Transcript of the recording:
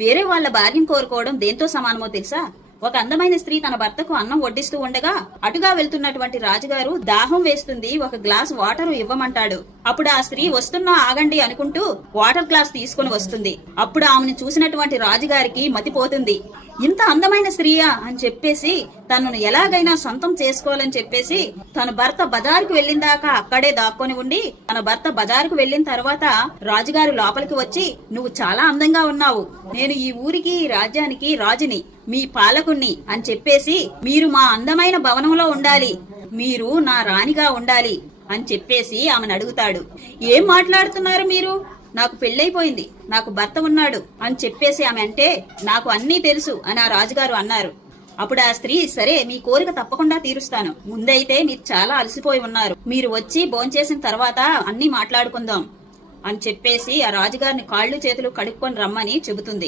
వేరే వాళ్ళ భార్యను కోరుకోవడం దేంతో సమానమో తెలుసా? ఒక అందమైన స్త్రీ తన భర్తకు అన్నం వడ్డిస్తూ ఉండగా అటుగా వెళ్తున్నటువంటి రాజుగారు దాహం వేస్తుంది, ఒక గ్లాస్ వాటర్ ఇవ్వమంటాడు. అప్పుడు ఆ స్త్రీ వస్తున్నా ఆగండి అనుకుంటూ వాటర్ గ్లాస్ తీసుకుని వస్తుంది. అప్పుడు ఆమెను చూసినటువంటి రాజుగారికి మతిపోతుంది. ఇంత అందమైన స్త్రీయా అని చెప్పేసి తనను ఎలాగైనా సొంతం చేసుకోవాలని చెప్పేసి తన భర్త బజారుకు వెళ్ళిందాకా అక్కడే దాక్కొని ఉండి, తన భర్త బజారుకు వెళ్లిన తర్వాత రాజుగారు లోపలికి వచ్చి, నువ్వు చాలా అందంగా ఉన్నావు, నేను ఈ ఊరికి ఈ రాజ్యానికి రాజుని, మీ పాలకుణ్ణి అని చెప్పేసి మీరు మా అందమైన భవనంలో ఉండాలి, మీరు నా రాణిగా ఉండాలి అని చెప్పేసి ఆమెను అడుగుతాడు. ఏం మాట్లాడుతున్నారు మీరు? నాకు పెళ్ళైపోయింది, నాకు భర్త ఉన్నాడు అని చెప్పేసి ఆమె అంటే, నాకు అన్నీ తెలుసు అని ఆ రాజుగారు అన్నారు. అప్పుడు ఆ స్త్రీ, సరే మీ కోరిక తప్పకుండా తీరుస్తాను, ముందైతే మీరు చాలా అలసిపోయి ఉన్నారు, మీరు వచ్చి భోంచేసిన తర్వాత అన్నీ మాట్లాడుకుందాం అని చెప్పేసి ఆ రాజుగారిని కాళ్ళు చేతులు కడుక్కొని రమ్మని చెబుతుంది.